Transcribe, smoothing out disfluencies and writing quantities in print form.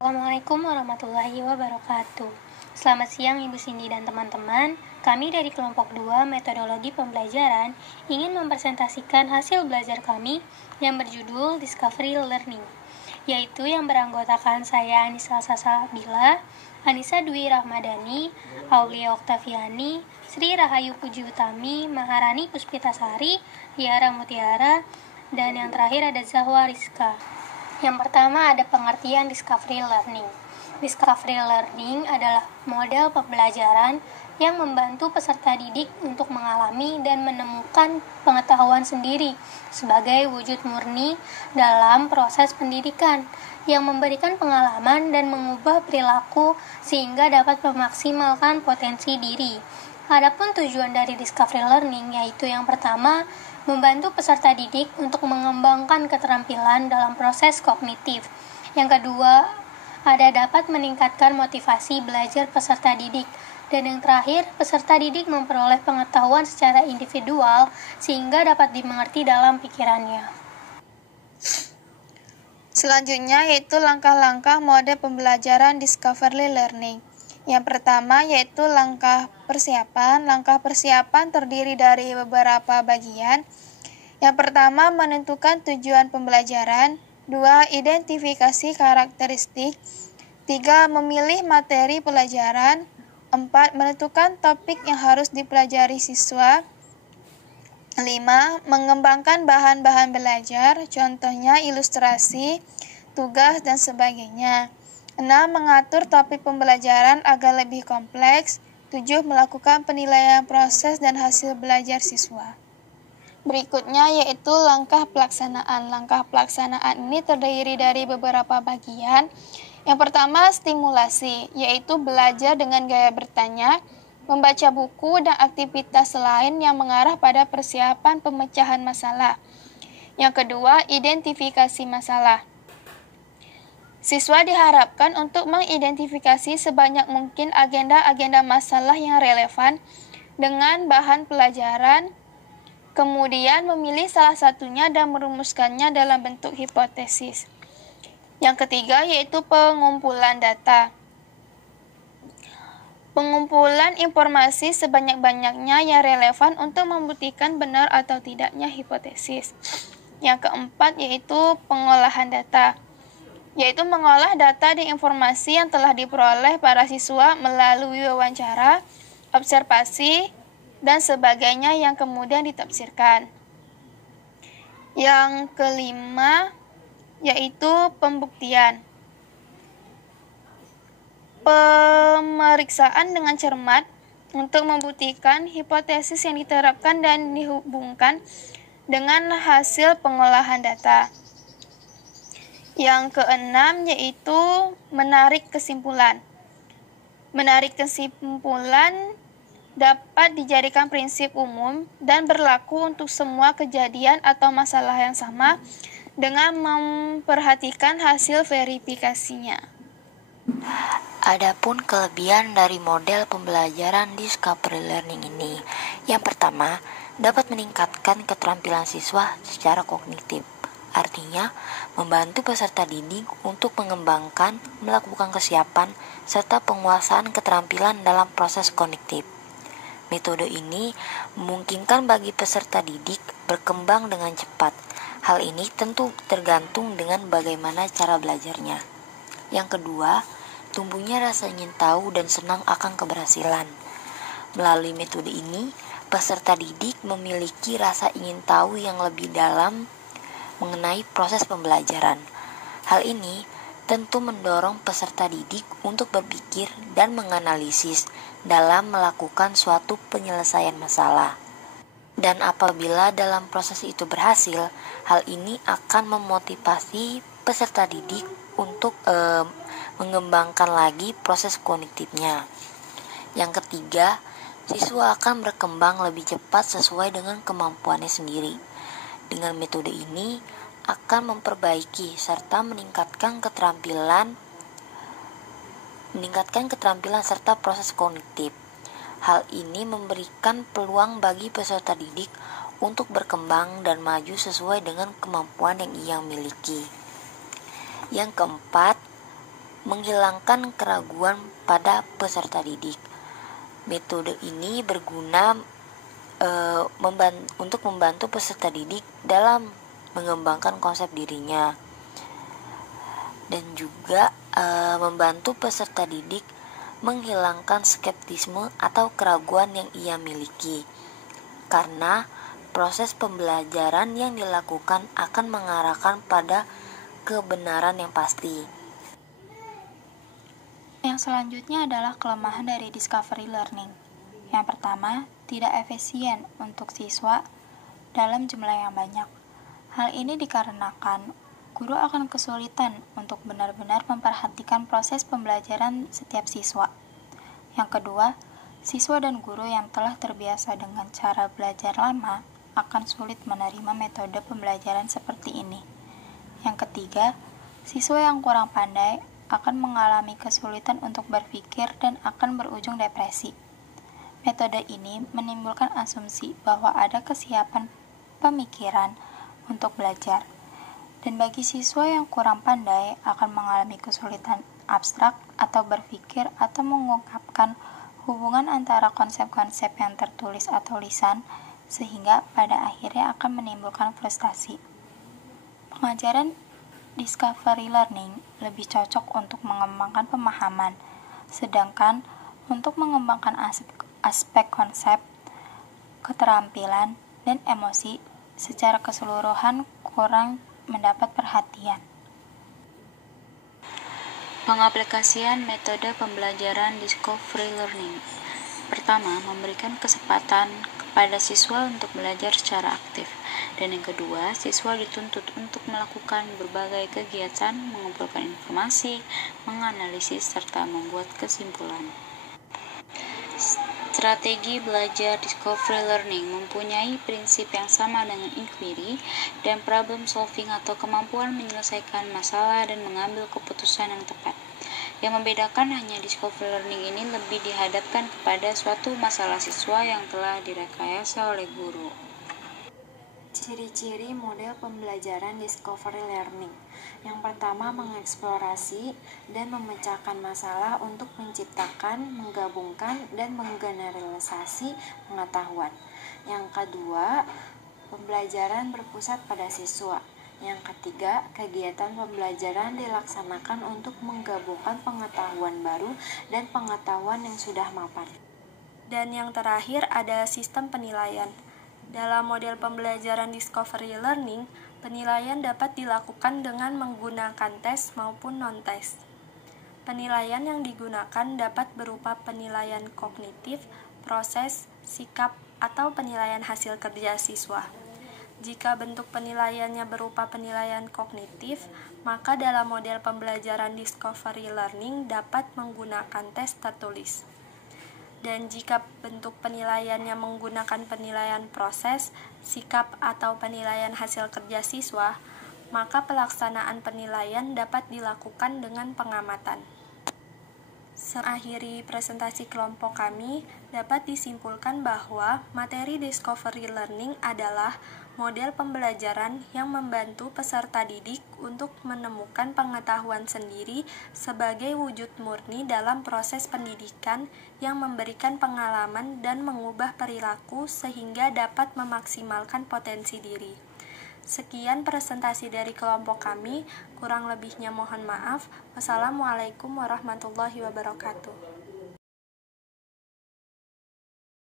Assalamualaikum warahmatullahi wabarakatuh. Selamat siang Ibu Cindy dan teman-teman. Kami dari kelompok 2 metodologi pembelajaran ingin mempresentasikan hasil belajar kami yang berjudul Discovery Learning, yaitu yang beranggotakan saya Anissa Salsabila, Anissa Dwi Rahmadani, Aulia Oktaviani, Sri Rahayu Puji Utami, Maharani Puspitasari, Yara Mutiara, dan yang terakhir ada Zahwa Rizka. Yang pertama ada pengertian Discovery Learning. Discovery Learning adalah model pembelajaran yang membantu peserta didik untuk mengalami dan menemukan pengetahuan sendiri sebagai wujud murni dalam proses pendidikan yang memberikan pengalaman dan mengubah perilaku sehingga dapat memaksimalkan potensi diri. Adapun tujuan dari Discovery Learning yaitu yang pertama, membantu peserta didik untuk mengembangkan keterampilan dalam proses kognitif. Yang kedua, dapat meningkatkan motivasi belajar peserta didik. Dan yang terakhir, peserta didik memperoleh pengetahuan secara individual sehingga dapat dimengerti dalam pikirannya. Selanjutnya yaitu langkah-langkah mode pembelajaran Discovery Learning. Yang pertama yaitu langkah persiapan. Langkah persiapan terdiri dari beberapa bagian. Yang pertama, menentukan tujuan pembelajaran. 2. Identifikasi karakteristik. 3. Memilih materi pelajaran. 4. Menentukan topik yang harus dipelajari siswa. 5. Mengembangkan bahan-bahan belajar, contohnya ilustrasi, tugas, dan sebagainya. 6. Mengatur topik pembelajaran agar lebih kompleks. 7. Melakukan penilaian proses dan hasil belajar siswa. Berikutnya yaitu langkah pelaksanaan. Langkah pelaksanaan ini terdiri dari beberapa bagian. Yang pertama, stimulasi, yaitu belajar dengan gaya bertanya, membaca buku, dan aktivitas lain yang mengarah pada persiapan pemecahan masalah. Yang kedua, identifikasi masalah. Siswa diharapkan untuk mengidentifikasi sebanyak mungkin agenda-agenda masalah yang relevan dengan bahan pelajaran, kemudian memilih salah satunya dan merumuskannya dalam bentuk hipotesis. Yang ketiga yaitu pengumpulan data. Pengumpulan informasi sebanyak-banyaknya yang relevan untuk membuktikan benar atau tidaknya hipotesis. Yang keempat yaitu pengolahan data, yaitu mengolah data dan informasi yang telah diperoleh para siswa melalui wawancara, observasi, dan sebagainya yang kemudian ditafsirkan. Yang kelima yaitu pembuktian. Pemeriksaan dengan cermat untuk membuktikan hipotesis yang diterapkan dan dihubungkan dengan hasil pengolahan data. Yang keenam yaitu menarik kesimpulan. Menarik kesimpulan dapat dijadikan prinsip umum dan berlaku untuk semua kejadian atau masalah yang sama dengan memperhatikan hasil verifikasinya. Adapun kelebihan dari model pembelajaran Discovery Learning ini, yang pertama, dapat meningkatkan keterampilan siswa secara kognitif. Artinya, membantu peserta didik untuk mengembangkan, melakukan kesiapan, serta penguasaan keterampilan dalam proses kognitif. Metode ini memungkinkan bagi peserta didik berkembang dengan cepat. Hal ini tentu tergantung dengan bagaimana cara belajarnya. Yang kedua, tumbuhnya rasa ingin tahu dan senang akan keberhasilan. Melalui metode ini, peserta didik memiliki rasa ingin tahu yang lebih dalam mengenai proses pembelajaran. Hal ini tentu mendorong peserta didik untuk berpikir dan menganalisis dalam melakukan suatu penyelesaian masalah. Dan apabila dalam proses itu berhasil, hal ini akan memotivasi peserta didik untuk mengembangkan lagi proses kognitifnya. Yang ketiga, siswa akan berkembang lebih cepat sesuai dengan kemampuannya sendiri. Dengan metode ini akan memperbaiki serta meningkatkan keterampilan serta proses kognitif. Hal ini memberikan peluang bagi peserta didik untuk berkembang dan maju sesuai dengan kemampuan yang ia miliki. Yang keempat, menghilangkan keraguan pada peserta didik. Metode ini berguna untuk membantu peserta didik dalam mengembangkan konsep dirinya, dan juga membantu peserta didik menghilangkan skeptisme atau keraguan yang ia miliki, karena proses pembelajaran yang dilakukan akan mengarahkan pada kebenaran yang pasti. Yang selanjutnya adalah kelemahan dari discovery learning. Yang pertama, tidak efisien untuk siswa dalam jumlah yang banyak. Hal ini dikarenakan guru akan kesulitan untuk benar-benar memperhatikan proses pembelajaran setiap siswa. Yang kedua, siswa dan guru yang telah terbiasa dengan cara belajar lama akan sulit menerima metode pembelajaran seperti ini. Yang ketiga, siswa yang kurang pandai akan mengalami kesulitan untuk berpikir dan akan berujung depresi. Metode ini menimbulkan asumsi bahwa ada kesiapan pemikiran untuk belajar, dan bagi siswa yang kurang pandai akan mengalami kesulitan abstrak atau berpikir atau mengungkapkan hubungan antara konsep-konsep yang tertulis atau lisan, sehingga pada akhirnya akan menimbulkan frustasi. Pengajaran discovery learning lebih cocok untuk mengembangkan pemahaman, sedangkan untuk mengembangkan aspek konsep, keterampilan, dan emosi secara keseluruhan kurang mendapat perhatian. Pengaplikasian metode pembelajaran discovery learning. Pertama, memberikan kesempatan kepada siswa untuk belajar secara aktif. Dan yang kedua, siswa dituntut untuk melakukan berbagai kegiatan, mengumpulkan informasi, menganalisis, serta membuat kesimpulan. Strategi belajar discovery learning mempunyai prinsip yang sama dengan inquiry dan problem solving atau kemampuan menyelesaikan masalah dan mengambil keputusan yang tepat. Yang membedakan hanya discovery learning ini lebih dihadapkan kepada suatu masalah siswa yang telah direkayasa oleh guru. Ciri-ciri model pembelajaran discovery learning. Yang pertama, mengeksplorasi dan memecahkan masalah untuk menciptakan, menggabungkan, dan menggeneralisasi pengetahuan. Yang kedua, pembelajaran berpusat pada siswa. Yang ketiga, kegiatan pembelajaran dilaksanakan untuk menggabungkan pengetahuan baru dan pengetahuan yang sudah mapan. Dan yang terakhir ada sistem penilaian. Dalam model pembelajaran discovery learning, penilaian dapat dilakukan dengan menggunakan tes maupun non-tes. Penilaian yang digunakan dapat berupa penilaian kognitif, proses, sikap, atau penilaian hasil kerja siswa. Jika bentuk penilaiannya berupa penilaian kognitif, maka dalam model pembelajaran discovery learning dapat menggunakan tes tertulis. Dan jika bentuk penilaiannya menggunakan penilaian proses, sikap, atau penilaian hasil kerja siswa, maka pelaksanaan penilaian dapat dilakukan dengan pengamatan. Mengakhiri presentasi kelompok kami, dapat disimpulkan bahwa materi discovery learning adalah model pembelajaran yang membantu peserta didik untuk menemukan pengetahuan sendiri sebagai wujud murni dalam proses pendidikan yang memberikan pengalaman dan mengubah perilaku sehingga dapat memaksimalkan potensi diri. Sekian presentasi dari kelompok kami, kurang lebihnya mohon maaf. Wassalamualaikum warahmatullahi wabarakatuh.